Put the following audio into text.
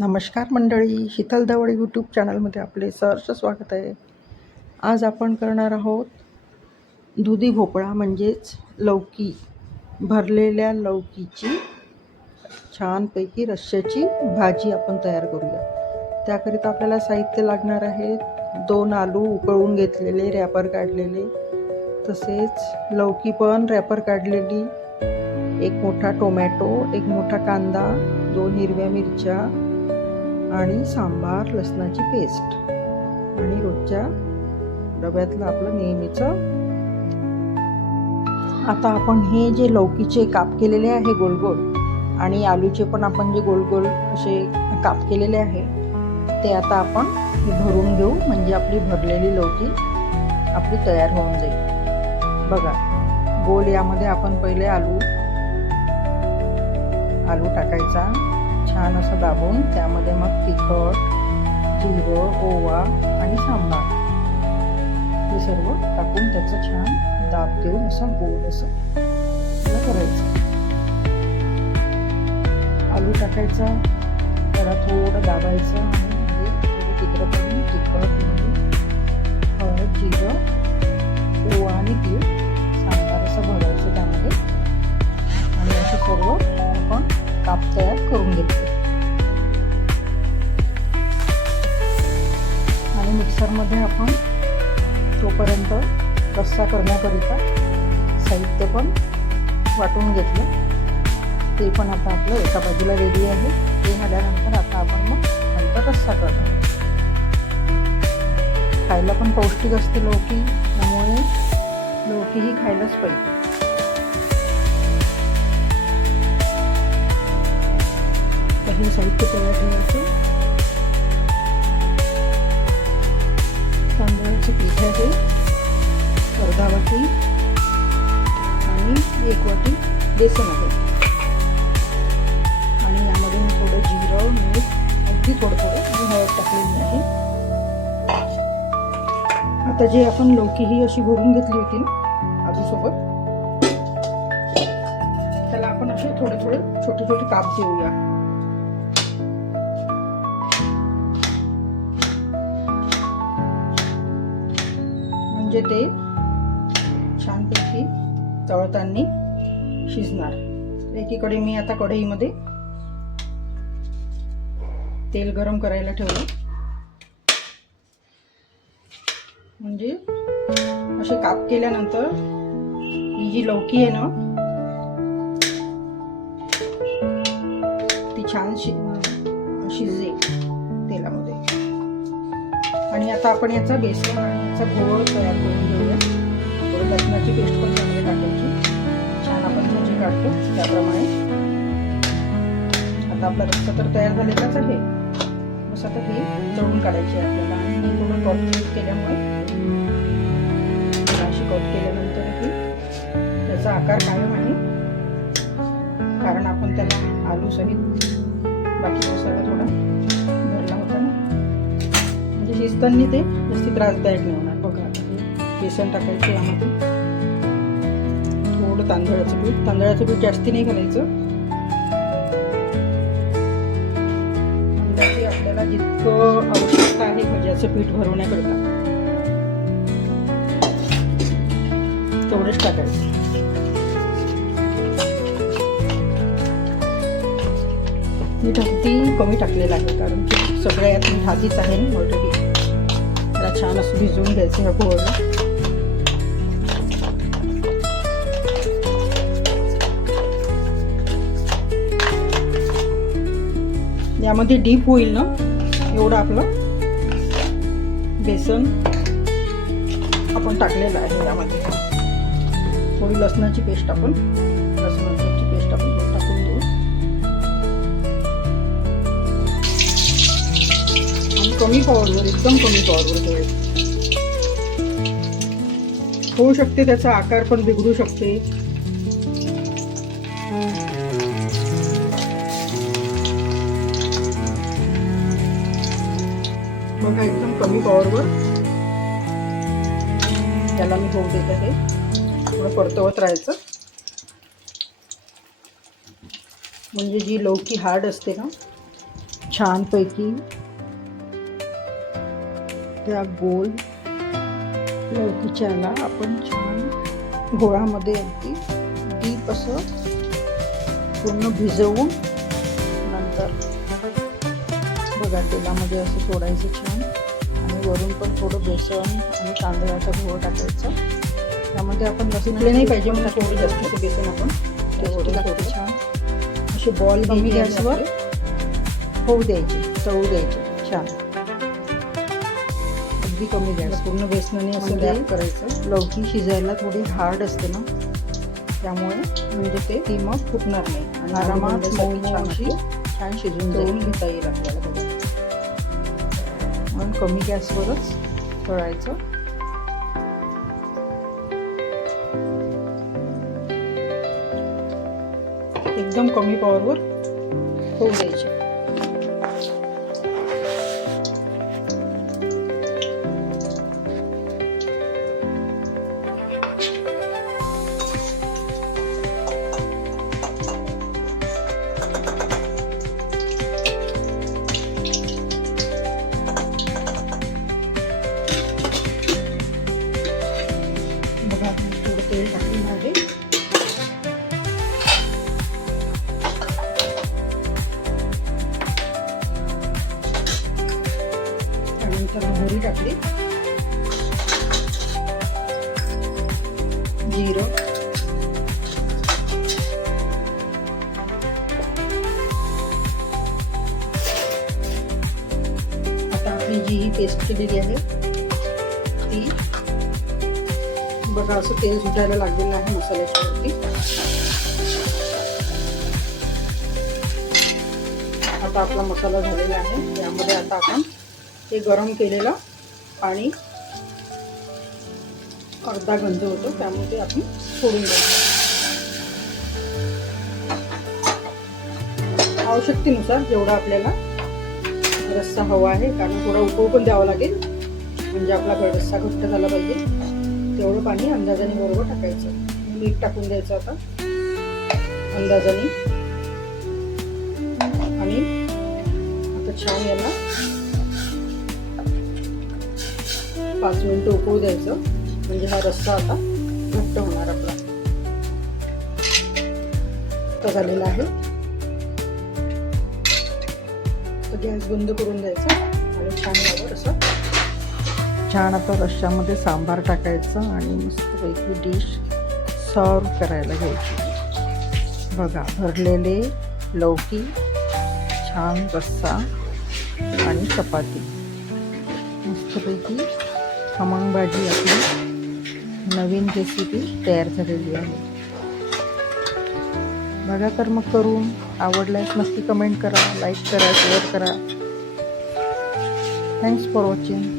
नमस्कार मंडळी, शीतल दवळे यूट्यूब चॅनलमध्ये आपले सहर्ष स्वागत आहे. आज आपण करणार आहोत दुधी भोपळा म्हणजेच लौकी, भरलेल्या लौकीची छानपैकी रश्श्याची भाजी आपण तयार करूया. त्याकरिता आपल्याला साहित्य लागणार आहे 2 आलू उकळून घेतलेले, रॅपर काढलेले, तसेच लौकी पण रॅपर काढलेली, 1 मोठा टोमॅटो, 1 मोठा कांदा, 2 हिरव्या मिरच्या आणि सांबार लसणाची पेस्ट आणि रोजच्या डब्यातलं आपलं नेहमीचं. आता आपण हे जे लौकीचे काप केलेले आहे गोल गोल आणि आलूचे पण आपण जे गोल गोल असे काप केलेले आहे ते आता आपण भरून घेऊ, म्हणजे आपली भरलेली लौकी आपली तयार होऊन जाईल. बघा, गोल यामध्ये आपण पहिले आलू टाकायचा, छान असं दाबून त्यामध्ये मग तिखट, जिरं, ओवा आणि सांबार हे सर्व टाकून त्याचं छान दाब देऊन असं गोल असं करायचं. आलू टाकायचा, त्याला थोडं दाबायचं आणि थोडं तिखट करून तिखट हळद, जिरं, ओवा आणि तीळ, सांबार असं भरायचं त्यामध्ये आणि असं सर्व आपण काप तयार करून घेतो. आणि मिक्सरमध्ये आपण तोपर्यंत रस्सा करण्याकरिता साहित्य पण वाटून घेतलं, ते पण आता आपलं एका बाजूला रेडी आहे. ते झाल्यानंतर आता आपण मग नंतर रस्सा करणार. खायला पण पौष्टिक असते लौकी, त्यामुळे लौकी ही खायलाच पाहिजे. हे साहित्य तयार ठेवायचं. तांदळाचे पीठ आहे, अर्धा वाटी आणि 1 वाटी बेसन आहे आणि यामध्ये मी थोडं जिरं, मीठ, अगदी थोडं मी हळद टाकलेली आहे. आता जे आपण लौकी ही अशी भरून घेतली होती ना आलूसोबत, त्याला आपण असे थोडे छोटे काप देऊया. म्हणजे ते छानपैकी तळताना शिजणार. एकीकडे मी आता कढईमध्ये तेल गरम करायला ठेवलं, म्हणजे असे काप केल्यानंतर ही जी लौकी आहे ना ती छान शिजेल तेलामध्ये. आणि आता आपण याचा बेसन आणि याचा घोळ तयार करून घेऊया. थोडं लसणाची पेस्ट पण त्यामध्ये टाकायची, छान आपण भाजी काढतो त्याप्रमाणे. आता आपला रस्सा तर तयार झालेलाच आहे, बस आता हे तळून काढायचे आपल्याला. आणि हे थोडं कट केल्यामुळे अशी कट केल्यानंतर ही त्याचा आकार कायम आहे, कारण आपण त्याला आलू सहित बाकी मसाला थोडा भरला होता ना, म्हणजे शिजताना ते जास्त त्रासदायक नाही होणार. बघा, आता बेसन टाकायचं, यामध्ये थोडं तांदळाचं पीठ जास्ती नाही घालायचं. अंदाजे आपल्याला जितकं आवश्यकता आहे भज्याचं पीठ भरवण्याकरता तेवढंच टाकायचं. मीठ अगदी कमी टाकलेलं आहे, कारण की सगळ्या यात मीठ आधीच आहे ना ऑलरेडी. त्याला छान असं भिजवून घ्यायचं ह्या पोळ्याला. यामध्ये डीप होईल ना एवढं आपलं बेसन आपण टाकलेलं आहे. यामध्ये थोडी लसणाची पेस्ट टाकून टाकून देऊ. आणि कमी पॉवरवर, एकदम कमी पॉवरवर ठेवायचं. होऊ शकते त्याचा आकार पण बिघडू शकते. बघा, एकदम कमी पॉवरवर त्याला मी होऊ देत आहे. थोडं परतवत राहायचं, म्हणजे जी लौकी हार्ड असते ना छानपैकी त्या गोल लौकीच्याला आपण छान गोळामध्ये अगदी डीप असं पूर्ण भिजवून नंतर बघा तेलामध्ये असं सोडायचं छान आणि वरून पण थोडं बेसन आणि तांदळाचा घोळ टाकायचा. त्यामध्ये आपण लसूण नाही पाहिजे म्हणून थोडं जास्तीचं बेसन आपण त्यावर टाकतो. छान असे बॉल कमी गॅसवर होऊ द्यायचे, तळू द्यायचे छान अगदी कमी गॅस. पूर्ण बेसनाने असं रॅप करायचं. लौकी शिजायला थोडी हार्ड असते ना, त्यामुळे म्हणजे ती मग फुटणार नाही आणि आरामात छान शिजून जाऊन घेता येईल आपल्याला. बघा म्हणून कमी गॅसवरच तळायचं. एकदम कमी पॉवरवर होऊ द्यायचे. बघा थोडं तेल टाकलेलं आहे. त्यानंतर मोहरी टाकली, जिरं, आता आपली जी ही पेस्ट केलेली आहे ती बघा असं तेल सुटायला लागलेलं आहे मसाल्याच्या वरती. आता आपला मसाला झालेला आहे. त्यामध्ये आता आपण हे गरम केलेलं पाणी अर्धा गंज होतं त्यामध्ये आपण सोडून द्यायचं. आवश्यकतेनुसार जेवढा आपल्याला रस्सा हवा आहे, कारण थोडा उकळू पण द्यावा लागेल म्हणजे आपला रस्सा घट्ट झाला पाहिजे. तेवढं पाणी अंदाजाने बरोबर टाकायचं. मीठ टाकून द्यायचं आता अंदाजाने आणि आता छान याला 5 मिनिटं उकळू द्यायचं म्हणजे हा रस्सा आता घट्ट होणार आपला. आता झालेला आहे. तर गॅस बंद करून द्यायचा आणि छान यावर असं छान आता रश्श्यामध्ये सांबार टाकायचं आणि मस्तपैकी डिश सर्व करायला घ्यायची. बघा भरलेले लौकी, छान रस्सा आणि चपाती, मस्तपैकी खमंग भाजी आपली नवीन रेसिपी तयार झालेली आहे. बघा तर मग करून आवडल्यास नक्की कमेंट करा, लाईक करा, शेअर करा. Thanks for watching.